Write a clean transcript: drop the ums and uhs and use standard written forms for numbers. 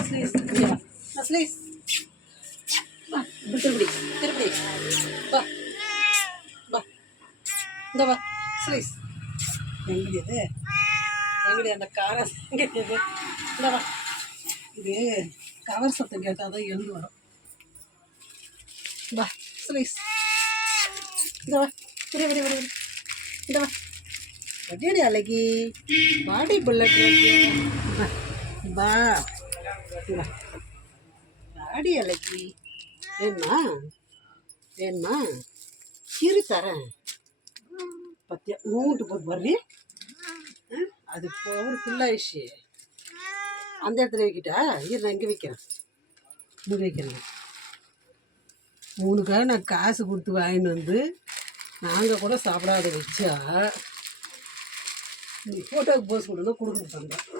sleaze sleaze திருப்பி திருப்பி வா வா இந்த வா ஸ்லீஸ் எங்கடியது எங்கடி அந்த காரம் எங்கடியது இந்த வா இது கவர் சத்தம் கேட்டால் தான் எழுந்து வரும் வா ஸ்லீஸ் இந்த வா விடு விடு விடு இந்த வா அடியடி அழகி பாடி புல்லட் வா பாடி அழகி வேணுமா வேணுமா கீரி தரேன் பத்தியா மூட்டு போட்டு வர்றி அது பவர் ஃபுல்லாகிடுச்சு அந்த இடத்துல வைக்கிட்டா இரு நான் இங்கே வைக்கிறேன் இங்கே வைக்கிறேன் உனக்காக நான் காசு கொடுத்து வாங்கிட்டு வந்து நாங்கள் கூட சாப்பிடாத வச்சா நீ ஃபோட்டோவுக்கு போஸ் கொடுங்க கொடுக்க மாட்டாங்க